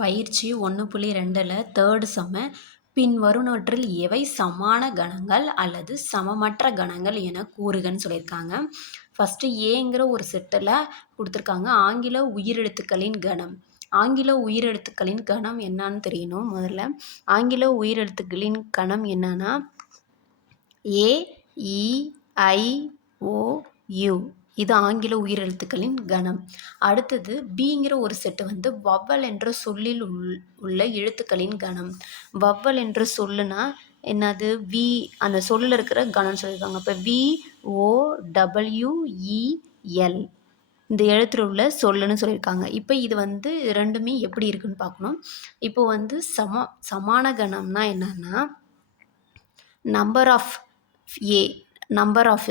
பயிற்சி 1.2ல் தேர்டு சம்மு பின்வருவனவற்றில் எவை சமான கணங்கள் அல்லது சமமற்ற கணங்கள் என கூறுகன்னு சொல்லியிருக்காங்க. ஃபஸ்ட்டு ஏங்கிற ஒரு செட்டில் கொடுத்துருக்காங்க. ஆங்கில உயிரெழுத்துக்களின் கணம். ஆங்கில உயிரெழுத்துக்களின் கணம் என்னன்னு தெரியணும். முதல்ல ஆங்கில உயிரெழுத்துக்களின் கணம் என்னன்னா ஏ, இ, ஐ, ஓ, யு. இது ஆங்கில உயிரெழுத்துக்களின் கணம். அடுத்தது பிங்கிற ஒரு செட்டு வந்து வவ்வல் என்ற சொல்லில் உள்ள எழுத்துக்களின் கணம். வவ்வல் என்ற சொல்லுனா என்னது? வி, அந்த சொல்லில் இருக்கிற கணம்னு சொல்லியிருக்காங்க. இப்போ V, O, W, E, L இந்த எழுத்துல உள்ள சொல்லுன்னு சொல்லியிருக்காங்க. இப்போ இது வந்து ரெண்டுமே எப்படி இருக்குன்னு பார்க்கணும். இப்போ வந்து சமான கணம்னா என்னன்னா number of A, number of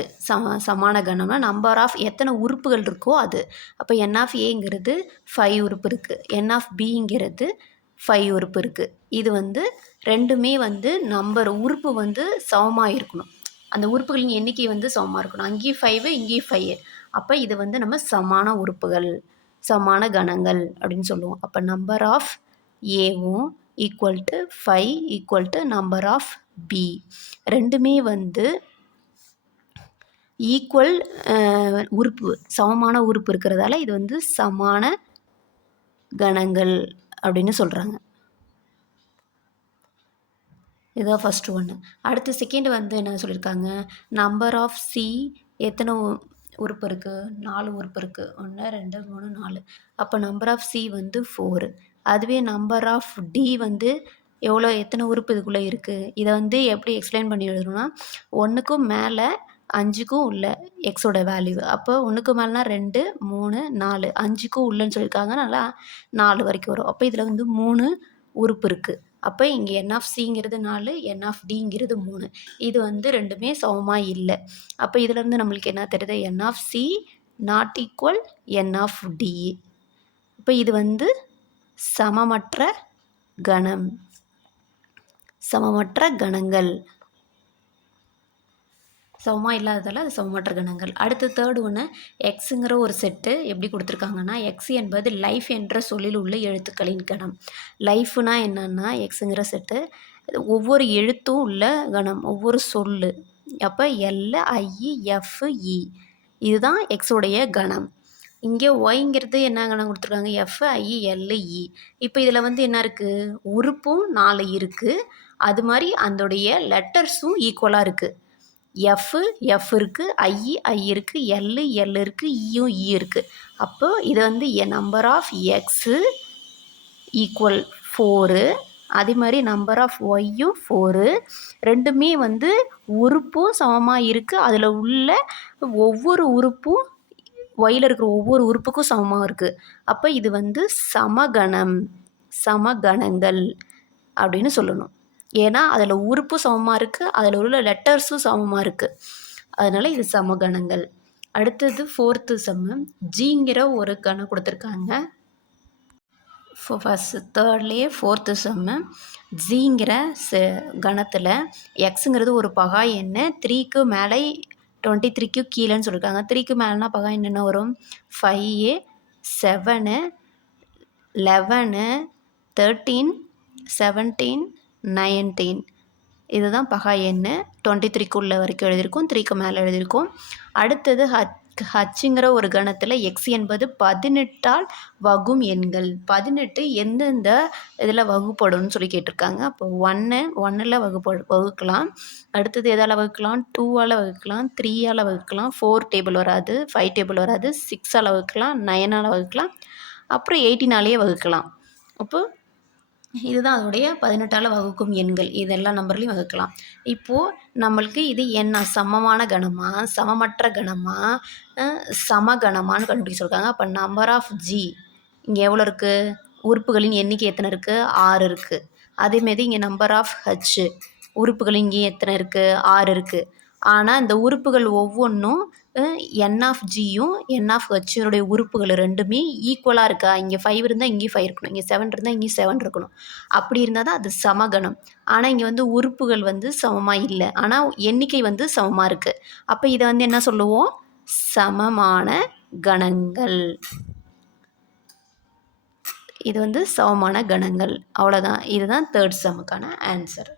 சமான கணம்னா நம்பர் ஆஃப் எத்தனை உறுப்புகள் இருக்கோ அது. அப்போ என் ஆஃப் ஏங்கிறது 5 உறுப்பு இருக்குது, என் ஆஃப் பிங்கிறது 5 உறுப்பு இருக்குது. இது வந்து ரெண்டுமே வந்து நம்பர் உறுப்பு வந்து சமமாக இருக்கணும். அந்த உறுப்புகளின் எண்ணிக்கை வந்து சமமாக இருக்கணும். அங்கேயும் 5 இங்கேயும் 5. அப்போ இது வந்து நம்ம சமான உறுப்புகள், சமான கணங்கள் அப்படின்னு சொல்லுவோம். அப்போ நம்பர் ஆஃப் ஏவும் equal to 5 equal to number of B. ரெண்டுமே வந்து ஈக்குவல் உறுப்பு, சமமான உறுப்பு இருக்கிறதால இது வந்து சமான கணங்கள் அப்படின்னு சொல்கிறாங்க. இதுதான் ஃபஸ்ட்டு ஒன்று. அடுத்து செகண்ட் வந்து என்ன சொல்லியிருக்காங்க? நம்பர் ஆஃப் சி எத்தனை உறுப்பு இருக்குது? 4 உறுப்பு இருக்குது. 1 2 3 4. அப்போ நம்பர் ஆஃப் சி வந்து 4. அதுவே நம்பர் ஆஃப் டி வந்து எத்தனை உறுப்பு இதுக்குள்ளே இருக்குது? இதை வந்து எப்படி எக்ஸ்பிளைன் பண்ணி எழுதணும்னா 1க்கும் மேலே 5க்கும் உள்ள எக்ஸோட வேல்யூ. அப்போ 1க்கு மேலேனா 2 3 4, 5க்கும் உள்ளன்னு சொல்லியிருக்காங்க. நல்லா 4 வரைக்கும் வரும். அப்போ இதில் வந்து 3 உறுப்பு இருக்குது. அப்போ இங்கே என் ஆஃப் சிங்கிறது 4, என் ஆஃப் டிங்கிறது 3. இது வந்து ரெண்டுமே சமமாக இல்லை. அப்போ இதிலேருந்து நம்மளுக்கு என்ன தெரியுது? N of C not equal N of T. இப்போ இது வந்து சமமற்ற கணம், சமமற்ற கணங்கள். சமமாக இல்லாததால் அது சமமற்ற கணங்கள். அடுத்து தேர்டு ஒன்று எக்ஸுங்கிற ஒரு செட்டு எப்படி கொடுத்துருக்காங்கன்னா எக்ஸ் என்பது லைஃப் என்ற சொல்லில் உள்ள எழுத்துக்களின் கணம். லைஃப்னா என்னன்னா எக்ஸுங்கிற செட்டு ஒவ்வொரு எழுத்தும் உள்ள கணம், ஒவ்வொரு சொல்லு. அப்போ எல், ஐ, எஃப், இ இதுதான் எக்ஸோடைய கணம். இங்கே ஒய்ங்கிறது என்ன கணம் கொடுத்துருக்காங்க? எஃப், ஐ, எல், இ. இப்போ இதில் வந்து என்ன இருக்குது? உறுப்பும் 4 இருக்குது. அது மாதிரி அதோடைய லெட்டர்ஸும் ஈக்குவலாக இருக்குது. எஃப் இருக்குது, ஐ இருக்குது, எல் இருக்குது, இ இருக்குது. அப்போ இது வந்து நம்பர் ஆஃப் எக்ஸு ஈக்குவல் 4. அதே மாதிரி நம்பர் ஆஃப் ஒய்யும் 4. ரெண்டுமே வந்து உறுப்பும் சமமாக இருக்குது. அதில் உள்ள ஒவ்வொரு உறுப்பும் ஒயில் இருக்கிற ஒவ்வொரு உறுப்புக்கும் சமமாக இருக்குது. அப்போ இது வந்து சமகணம், சமகணங்கள் அப்படின்னு சொல்லணும். ஏன்னா அதில் உறுப்பு சமமாக இருக்குது, அதில் உள்ள லெட்டர்ஸும் சமமாக இருக்குது. அதனால் இது சமகணங்கள். அடுத்தது ஃபோர்த்து சம்மு ஜிங்கிற ஒரு கணம் கொடுத்துருக்காங்க. தேர்ட்லேயே ஃபோர்த்து சம்மு ஜிங்கிற கணத்தில் எக்ஸுங்கிறது ஒரு பகா எண்ணு. 3க்கு மேலே 23க்கு கீழேன்னு சொல்லியிருக்காங்க. 3க்கு மேலேனா பகா என்னென்ன வரும்? 5, 7, 11, 13, 17, 19. இதுதான் பகா எண்ணு. 23க்கு உள்ள வரைக்கும் எழுதியிருக்கோம், 3க்கு மேலே எழுதியிருக்கோம். அடுத்தது ஹச்சுங்கிற ஒரு கணத்தில் எக்ஸ் என்பது 18ஆல் வகும் எண்கள். 18 எந்தெந்த இதில் வகுப்படும்னு சொல்லி கேட்டிருக்காங்க. அப்போ 1ல் வகுக்கலாம். அடுத்தது எதால் வகுக்கலாம்? 2ஆல் வகுக்கலாம், 3ஆல் வகுக்கலாம், 4 டேபிள் வராது, 5 டேபிள் வராது, 6ஆல் வகுக்கலாம், 9ஆல் வகுக்கலாம், அப்புறம் 18ஆலேயே வகுக்கலாம். அப்போ இதுதான் அதோடைய 18ஆல் வகுக்கும் எண்கள். இதெல்லா நம்பர்லையும் வகுக்கலாம். இப்போது நம்மளுக்கு இது என்ன சமமான கணமா, சமமற்ற கணமா, சமகணமானு கண்டுபிடிக்க சொல்லியிருக்காங்க. அப்போ நம்பர் ஆஃப் ஜி இங்கே எவ்வளோ இருக்குது? உறுப்புகளின் எண்ணிக்கை எத்தனை இருக்குது? 6 இருக்குது. அதேமாரி இங்கே நம்பர் ஆஃப் ஹச் உறுப்புகள் இங்கேயும் எத்தனை இருக்குது? 6 இருக்குது. ஆனால் இந்த உறுப்புகள் ஒவ்வொன்றும் என் ஆஃப் ஜியும் என் ஆஃப் ஹச்சுடைய உறுப்புகள் ரெண்டுமே ஈக்குவலாக இருக்கா? இங்கே 5 இருந்தால் இங்கேயும் 5 இருக்கணும், இங்கே 7 இருந்தால் இங்கேயும் 7 இருக்கணும். அப்படி இருந்தால் தான் அது சமகணம். ஆனால் இங்கே வந்து உறுப்புகள் வந்து சமமாக இல்லை, ஆனால் எண்ணிக்கை வந்து சமமாக இருக்குது. அப்போ இதை வந்து என்ன சொல்லுவோம்? சமமான கணங்கள். இது வந்து சமமான கணங்கள். அவ்வளோதான். இதுதான் தேர்ட் சம்முக்கான ஆன்சர்.